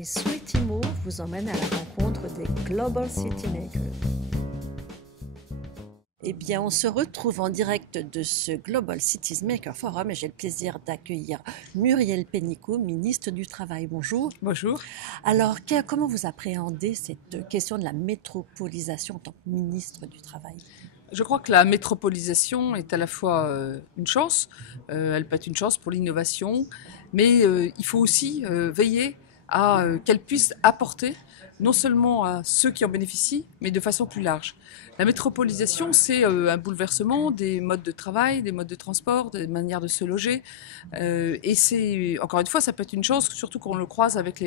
travail Sweetie Move vous emmène à la rencontre des Global City Makers. Eh bien, on se retrouve en direct de ce Global Cities Maker Forum et j'ai le plaisir d'accueillir Muriel Pénicaud, ministre du Travail. Bonjour. Bonjour. Alors, comment vous appréhendez cette question de la métropolisation en tant que ministre du Travail ? Je crois que la métropolisation est à la fois une chance, elle peut être une chance pour l'innovation, mais il faut aussi veiller à qu'elle puisse apporter non seulement à ceux qui en bénéficient, mais de façon plus large. La métropolisation, c'est un bouleversement des modes de travail, des modes de transport, des manières de se loger, et c'est, encore une fois, ça peut être une chance, surtout quand on le croise avec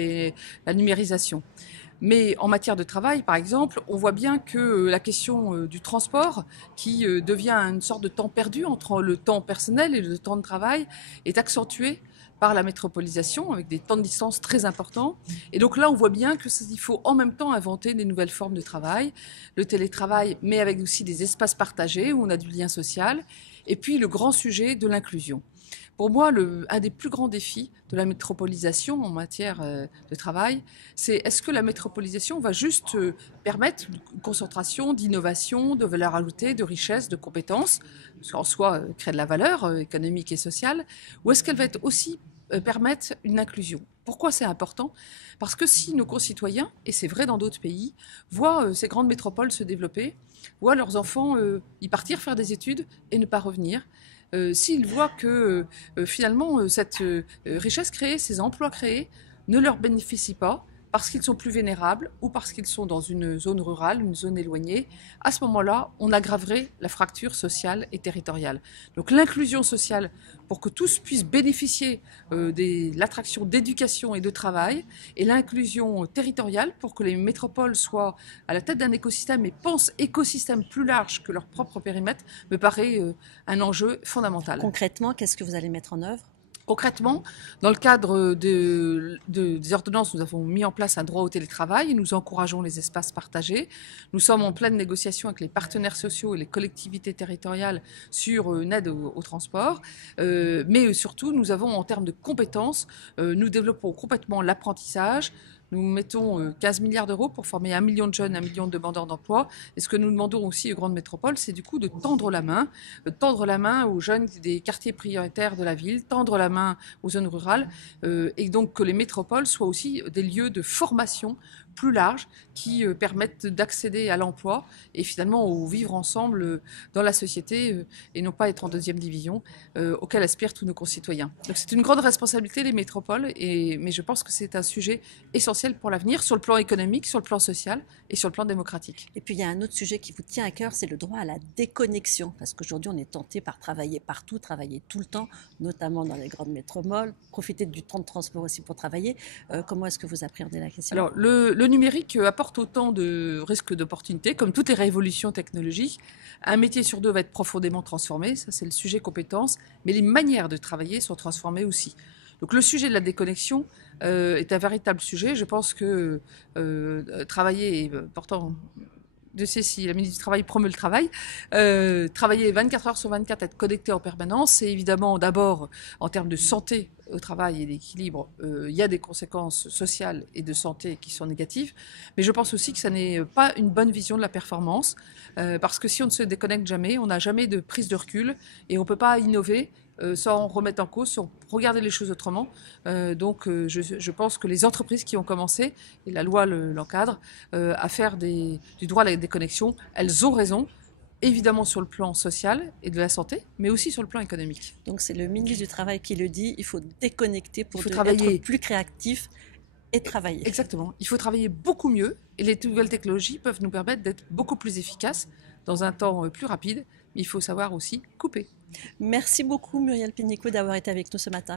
la numérisation. Mais en matière de travail, par exemple, on voit bien que la question du transport, qui devient une sorte de temps perdu entre le temps personnel et le temps de travail, est accentuée par la métropolisation, avec des temps de distance très importants. Et donc là, on voit bien qu'il faut en même temps inventer des nouvelles formes de travail, le télétravail, mais avec aussi des espaces partagés où on a du lien social, et puis le grand sujet de l'inclusion. Pour moi, un des plus grands défis de la métropolisation en matière de travail, c'est est-ce que la métropolisation va juste permettre une concentration d'innovation, de valeur ajoutée, de richesse, de compétences, en soi créer de la valeur économique et sociale, ou est-ce qu'elle va être aussi permettre une inclusion. Pourquoi c'est important ? Parce que si nos concitoyens, et c'est vrai dans d'autres pays, voient ces grandes métropoles se développer, voient leurs enfants y partir faire des études et ne pas revenir, s'ils voient que finalement cette richesse créée, ces emplois créés ne leur bénéficient pas parce qu'ils sont plus vénérables ou parce qu'ils sont dans une zone rurale, une zone éloignée, à ce moment-là, on aggraverait la fracture sociale et territoriale. Donc l'inclusion sociale, pour que tous puissent bénéficier de l'attraction d'éducation et de travail, et l'inclusion territoriale, pour que les métropoles soient à la tête d'un écosystème et pensent écosystème plus large que leur propre périmètre, me paraît un enjeu fondamental. Concrètement, qu'est-ce que vous allez mettre en œuvre ? Concrètement, dans le cadre des ordonnances, nous avons mis en place un droit au télétravail et nous encourageons les espaces partagés. Nous sommes en pleine négociation avec les partenaires sociaux et les collectivités territoriales sur une aide au transport. Mais surtout, nous avons en termes de compétences, nous développons complètement l'apprentissage. Nous mettons 15 milliards d'euros pour former 1 million de jeunes, 1 million de demandeurs d'emploi. Et ce que nous demandons aussi aux grandes métropoles, c'est du coup de tendre la main aux jeunes des quartiers prioritaires de la ville, tendre la main aux zones rurales, et donc que les métropoles soient aussi des lieux de formation plus larges qui permettent d'accéder à l'emploi et finalement au vivre ensemble dans la société et non pas être en deuxième division auquel aspirent tous nos concitoyens. Donc c'est une grande responsabilité les métropoles, mais je pense que c'est un sujet essentiel pour l'avenir sur le plan économique, sur le plan social et sur le plan démocratique. Et puis il y a un autre sujet qui vous tient à cœur, c'est le droit à la déconnexion, parce qu'aujourd'hui on est tenté par travailler partout, travailler tout le temps, notamment dans les grandes métropoles, profiter du temps de transport aussi pour travailler. Comment est-ce que vous appréhendez la question ? Alors le numérique apporte autant de risques d'opportunités, comme toutes les révolutions technologiques. Un métier sur deux va être profondément transformé, ça c'est le sujet compétence, mais les manières de travailler sont transformées aussi. Donc le sujet de la déconnexion est un véritable sujet. Je pense que travailler, pourtant, Dieu sait si la ministre du Travail promeut le travail, travailler 24 heures sur 24, être connecté en permanence, c'est évidemment d'abord en termes de santé au travail et d'équilibre, il y a des conséquences sociales et de santé qui sont négatives, mais je pense aussi que ça n'est pas une bonne vision de la performance, parce que si on ne se déconnecte jamais, on n'a jamais de prise de recul et on ne peut pas innover sans remettre en cause, sans regarder les choses autrement. Donc je pense que les entreprises qui ont commencé, et la loi l'encadre, à faire du droit à la déconnexion, elles ont raison, évidemment sur le plan social et de la santé, mais aussi sur le plan économique. Donc c'est le ministre du Travail qui le dit, il faut déconnecter pour être plus créatif et travailler. Exactement, il faut travailler beaucoup mieux et les nouvelles technologies peuvent nous permettre d'être beaucoup plus efficaces dans un temps plus rapide, mais il faut savoir aussi couper. Merci beaucoup Muriel Pénicaud d'avoir été avec nous ce matin.